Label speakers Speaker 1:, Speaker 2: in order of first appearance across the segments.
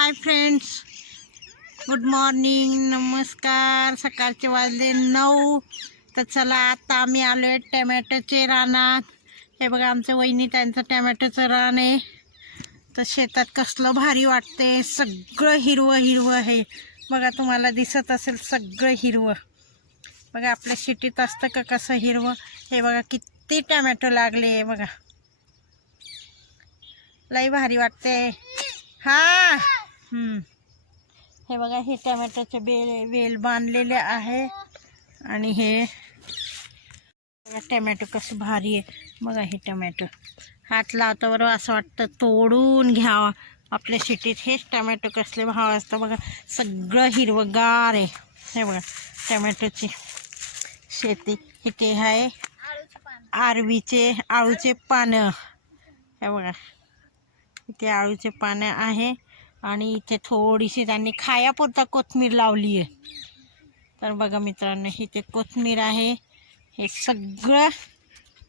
Speaker 1: Hi friends good morning नमस्कार. सकाळचे वाजले नऊ. तर चला आता आम्ही आलो आहे टमॅटोचे रानात. हे बघा आमचं वहिनी त्यांचं टमॅटोचं रान आहे. तर शेतात कसलं भारी वाटते. सगळं हिरवं हिरवं आहे. बघा तुम्हाला दिसत असेल सगळं हिरवं. बघा आपल्या शेतीत असतं का कसं हिरवं? हे बघा किती टमॅटो लागले बघा. लई भारी वाटते. हा! हे बघा हे टमॅटोचे बेल वेल बांधलेले आहे. आणि हे बघा टमॅटो कसं भारी आहे. बघा हे टमॅटो. हात लावता असं वाटतं तोडून घ्यावं. आपल्या सिटीत हेच टमॅटो कसले भाव असतं बघा. सगळं हिरवंगार आहे. हे बघा टमॅटोची शेती. इथे आहे आरवीचे आळूचे पानं. हे बघा इथे आळूचे पानं आहे. आणि इथे थोडीशी त्यांनी खायापुरता कोथमीर लावली आहे. तर बघा मित्रांनो इथे कोथमीर आहे. हे सगळं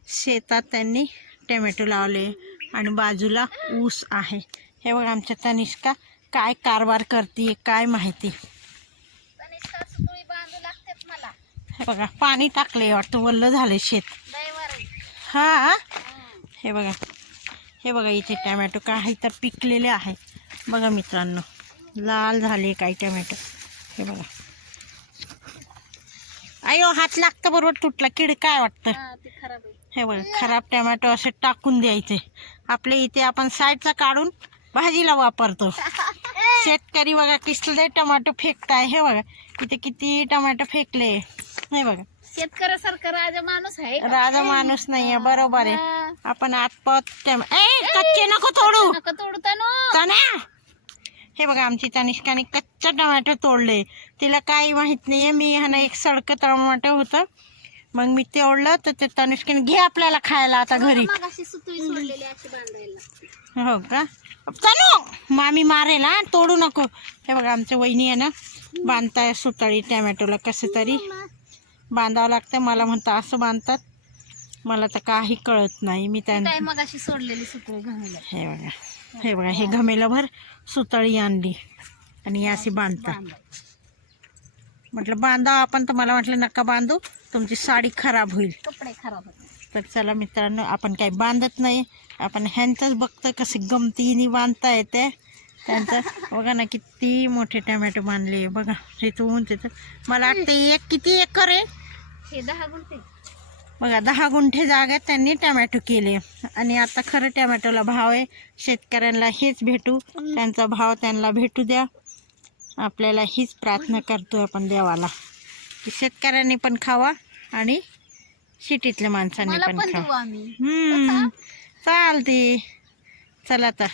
Speaker 1: शेतात त्यांनी टमॅटो लावले आणि बाजूला ऊस आहे. हे बघा आमच्या तनिष्का काय कारभार करते काय माहिती. हे बघा पाणी टाकले वाटतं वल्ल झाले शेत. हा. हे बघा. हे बघा इथे टमॅटो काही तर पिकलेले आहे. बघा मित्रांनो लाल झाले काही टमॅटो. हे बघा. अयो हात लागतं बरोबर तुटला. किड काय वाटतं? हे बघा खराब टमॅटो असे टाकून द्यायचे. आपल्या इथे आपण साईडचा काढून भाजीला वापरतो. शेतकरी बघा किसले टमाटो फेकताय. हे बघा इथे किती टमाटो फेकले. हे बघा.
Speaker 2: शेतकऱ्यासारखा राजा माणूस आहे का?
Speaker 1: राजा माणूस नाहीये बरोबर आहे. आपण ए कच्चे नको तोडू.
Speaker 2: नका तोडता नो
Speaker 1: तण्या हे बघा आमची तनिष्काने कच्चा टोमॅटो तोडले. तिला काही माहीत नाहीये मी ह्यानं एक सडकं टोमॅटो होतं. मग मी तोडलं तर ते तनिष्काने घे आपल्याला खायला आता घरी.
Speaker 2: मग अशी सुतळी सोडलेली अशी बांधायला
Speaker 1: हो का? तनू मामी मारेल हा तोडू नको. हे बघा आमच्या वहिनी आहे ना बांधताय सुतळी टोमॅटोला कसं तरी. बांधावं लागतं मला म्हणतं असं बांधतात. मला तर काही कळत नाही. मी
Speaker 2: काय
Speaker 1: त्यांना
Speaker 2: मग अशी सोडलेली
Speaker 1: हे बघा हे बघा हे घमेलभर सुतळी आणली आणि अशी बांधतात. म्हटलं बांधा आपण तर मला म्हटलं नका बांधू तुमची साडी खराब होईल.
Speaker 2: कपडे खराब
Speaker 1: तर चला मित्रांनो आपण काही बांधत नाही. आपण ह्यांचंच बघतं कसे गमतीने बांधता येते. त्यांचं बघा ना किती मोठे टमॅटो बांधले. बघा तिथून तिथं मला वाटतं एक किती एकर आहे?
Speaker 2: हे दहा गुंठे.
Speaker 1: बघा दहा गुंठे जागेत त्यांनी टमॅटो केले. आणि आता खरं टमॅटोला भाव आहे. शेतकऱ्यांना हेच भेटू. त्यांचा भाव त्यांना भेटू द्या. आपल्याला हीच प्रार्थना करतो आपण देवाला. की शेतकऱ्यांनी पण खावा आणि सिटीतल्या माणसांनी पण खावा. हम्म. चालते चला आता